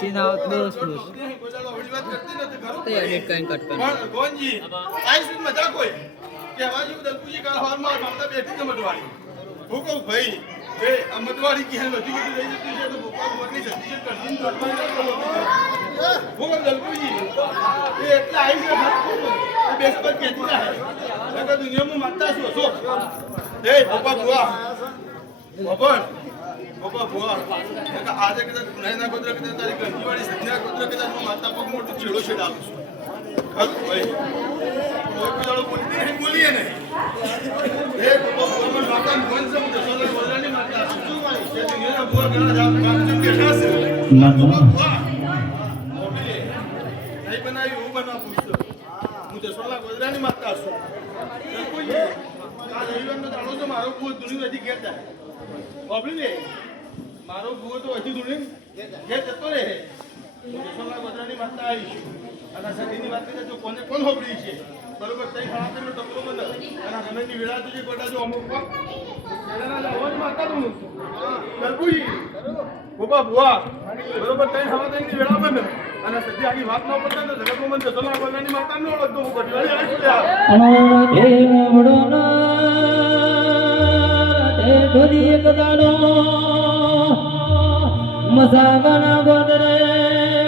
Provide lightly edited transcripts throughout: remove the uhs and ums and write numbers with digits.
चीन आवत दोस दोस ते एडिट करें कट कर कौन जी आई से मजा कोई કે હવાજી દલપુજી કાલ હારમાં માતા બેઠી છે મટવાડી હું કહું ભાઈ એ મટવાડી કે બધી બધી રહી જતી છે તો પપ્પા મોરની સતીશન કરતી હું કહું દલપુજી એ એટલા આવી છે એ બેસ પર કહેતી રહે લગા દુનિયામાં માતા શું છો એ પપ્પા બુઆ પપ્પા બુઆ આજે કદાચ નૈના ગોત્ર કદાચ તારી ગંજીવાળી સંજ્ઞા ગોત્ર કદાચ હું માતા પગ મોટું છેડો છેડ આપું છું ખરું ભાઈ બોલીએ ને એ માતા મોહન છે હું દસોલા બોલવાની માતા શું ભાઈ એ દુનિયાના બુઆ ઘણા જામ કામ બેઠા છે બુઆ નહીં બનાવી હું બના પૂછતો હું દસોલા બોલવાની માતા છું કોઈ આ રવિવારનો દાડો તો મારો બુઓ દુનિયા હજી ઘેર જાય બાબલી લે મારો બુઓ તો હજી દુનિયા ઘેર જતો રહે દસોલા બોલવાની માતા આવી અને સદીની વાત કરીએ તો કોને કોણ હોબળી છે બરોબર તઈ ખાતરનો ટપકો બંધ અને રમેની વેળા તુજી કોટા જો અમુક એના લાવવા માતા નું કરબુઈ ગોપા બુઆ બરોબર તઈ ખાતરની વેળા બંધ અને સદી આની વાત ન પડતા તો જગતમાં બંધ દસોલા બોલવાની માતા નો ઓળખતો હું બટવાળી આવી ગયા અને એ મોડો ના એ ઢોલી એક દાડો મસાવાના ગોદરે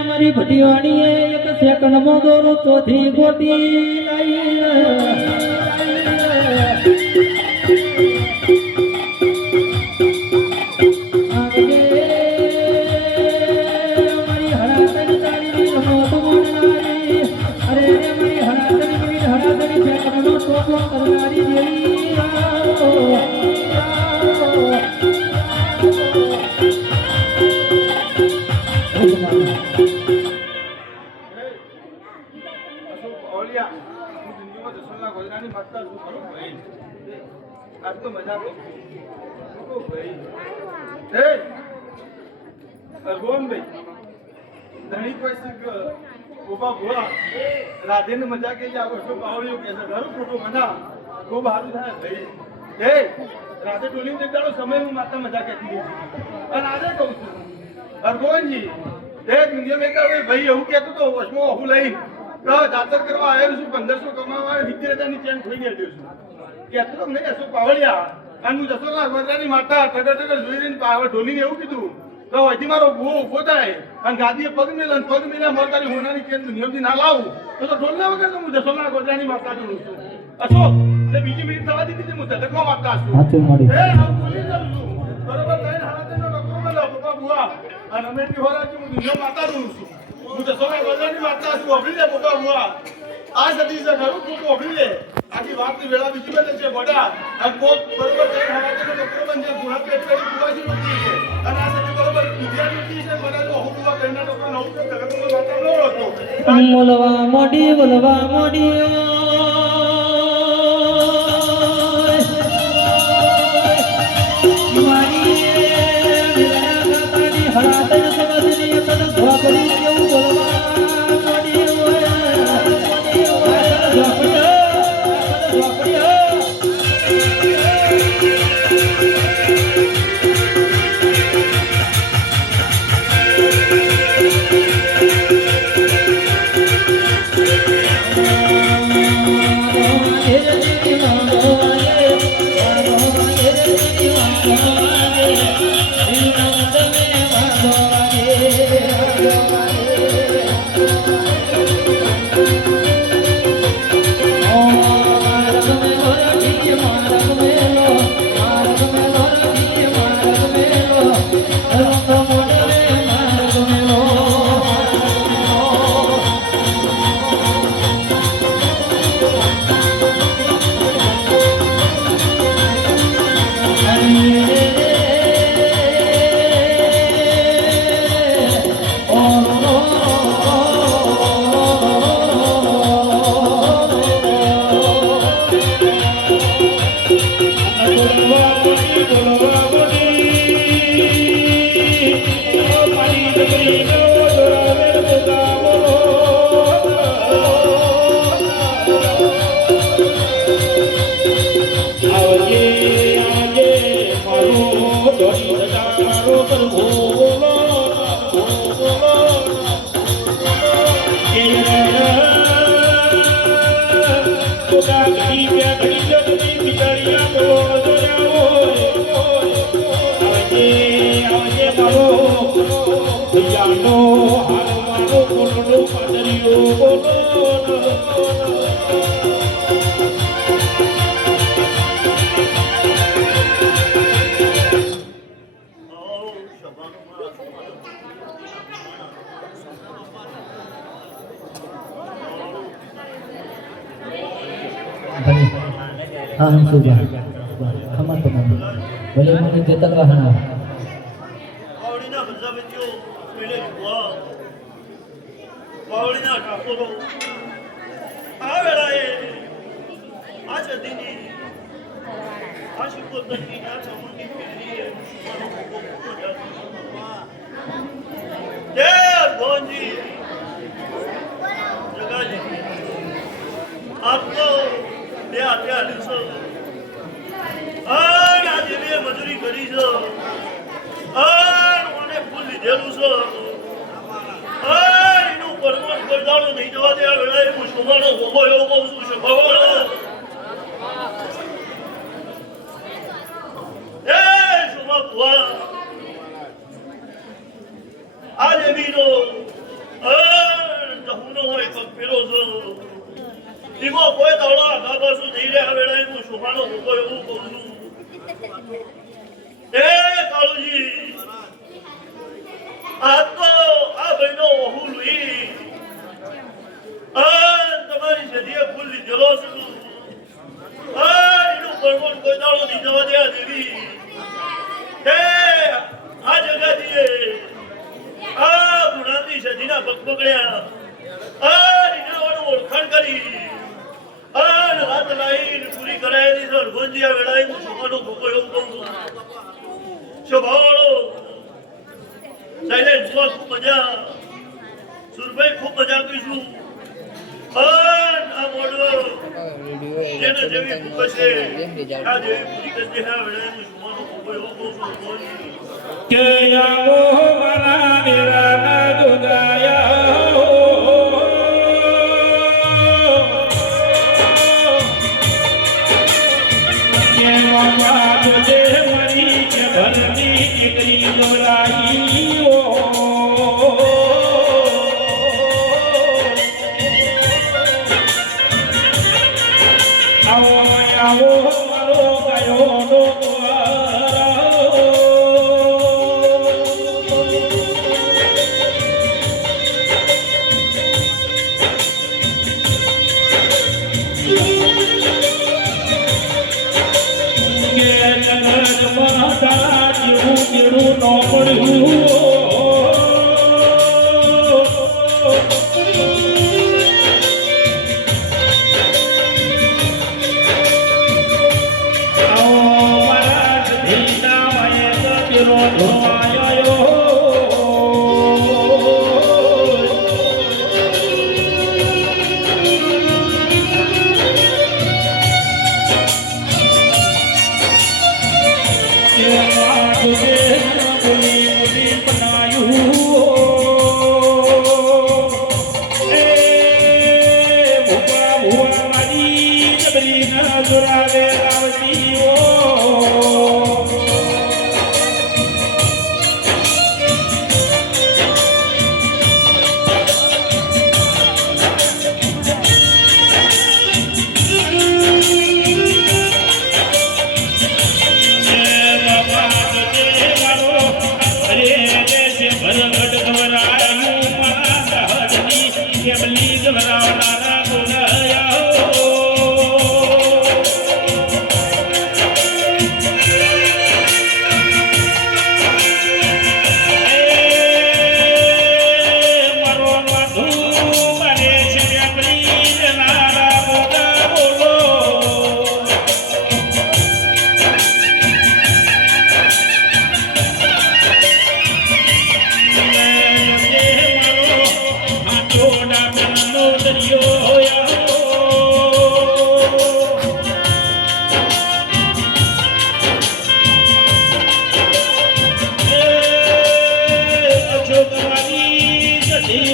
મારી ભટિયાણીએ એક સેકન્ડ માં દોરો ચોથી ગોટી લાઈ રાધે ને મજા કે શું પાવડિયો કે ઘરું ખોટું મજા ખૂબ સારું થાય ભાઈ હે રાધે ટોલી દેખાડો સમય હું માતા મજા કહેતી હતી અને આજે કહું છું અરગોનજી એ દુનિયા મેં કહ્યું ભાઈ એવું કહેતું તો વશમાં હું લઈ જાતર કરવા આવેલું છું 1500 કમાવા 70,000 ની ચેન ખોઈ ગયેલું છું કહેતો નહીં શું પાવડિયા અને હું જસોલા ગોદરાની માતા ટગર જોઈ રહીને પાવર ઢોલીને એવું કીધું તો હજી મારો ભૂવો ઉભો થાય અને ગાદીએ પગ મેલા મોરતાની હોનાની ચેન દુનિયાથી ના લાવું તો ઢોલના વગર તો હું જસોલા ગોદરાની માતા જોઉં છું અશોક એટલે બીજી મિનિટ થવા દીધી હું ધડકમાં માતા છું એ હું બોલી જાઉં છું બરોબર કઈ હાલતનો ડોક્ટર મળ્યો પપ્પા બુઆ અને અમે હોરાજી હું દુનિયા માતા જોઉં છું હું જસોલા ગોદરાની માતા છું અભી લે પપ્પા બુઆ આ સતી છે ખરું ખોટું અભી લે આખી વાતની વેળા બીજી બને છે ગોડા અને કોક બરોબર કઈ હાલતનો ડોક્ટર બનશે ગુણા પેટ કરી કુવાસી રોકી છે અને આ સતી બરોબર વિદ્યાર્થી છે મને તો હું કુવા કઈના ડોક્ટર નવું કે ધડકમાં માતા ન હતો બોલવા મોડી બોલવા હા હમ સુભા ખમા તો મમ્મી ભલે મને જતન વાહના પાવડીના પ્રજાપતિઓ પેલે જુવા પાવડીના ઠાકોરો આ વેળાએ આ જતીની આ શિકોતરની આ ચામુંડી પેલીએ જય ભગવાનજી જગાજી આપ તો બે હાથે દિવસો આજે મેં મજૂરી કરી છે મને ફૂલ લીધેલું છે એનું પરમણ કોઈ દાડો નહીં જવા દે આ વેળાએ હું શોભાનો હોબો એવો કહું છું શોભાવાનો એ શોભા ભુવા આ દેવીનો જહુનો હોય પગ પેલો છે એમાં કોઈ દાડો આગા પાછું જઈ રહ્યા વેળાએ હું શોભાનો હોબો એવું કહું છું એ કાળુજી આ તો આ ભાઈનો વહુ લુઈ તમારી સદીએ ફૂલ લીધેલો છું એનું પરમણ કોઈ દાડો નહીં જવા દે દેવી આ જગાજીએ આ ગુણાની સદીના પગ પકડ્યા રીનાવાનું ઓળખાણ કરી રાત લાઈન પૂરી કરાયેલી છે ગોંજિયા વેળાએ હું શોભાનો ભોગો એવું કહું છું શોભાવાળો સાહેબ જોવા ખૂબ મજા સુરભાઈ ખૂબ મજા કરીશું આ મોડો જેને જેવી ભૂખ છે આ જેવી પૂરી કરજે હા વેળાએ હું શોભાનો ભોગો એવું કહું છું કે આવો મારા મેરા દુગાયા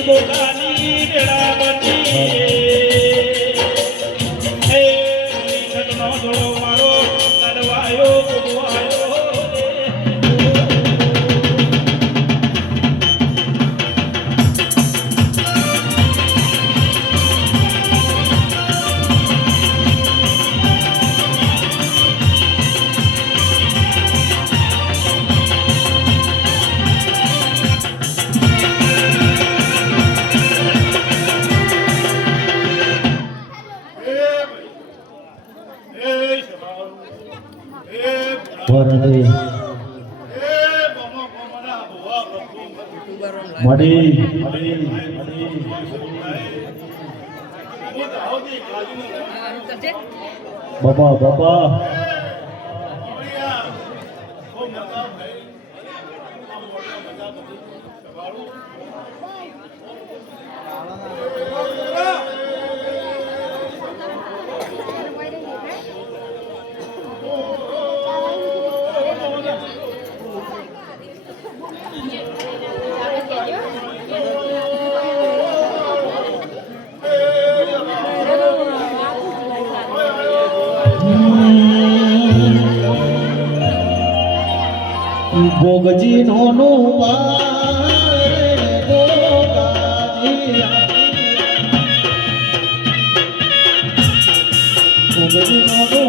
બોલાની બેડા વરદે એ બમો બમના ભુવા પ્રભુ મડી હું તો આવતી કાજુ બાબા બાબા ખૂબ મજા ભાઈ આ મોટા મજા બધું સવાળું ભોગજી નોનું પારે ભોગજી નોનું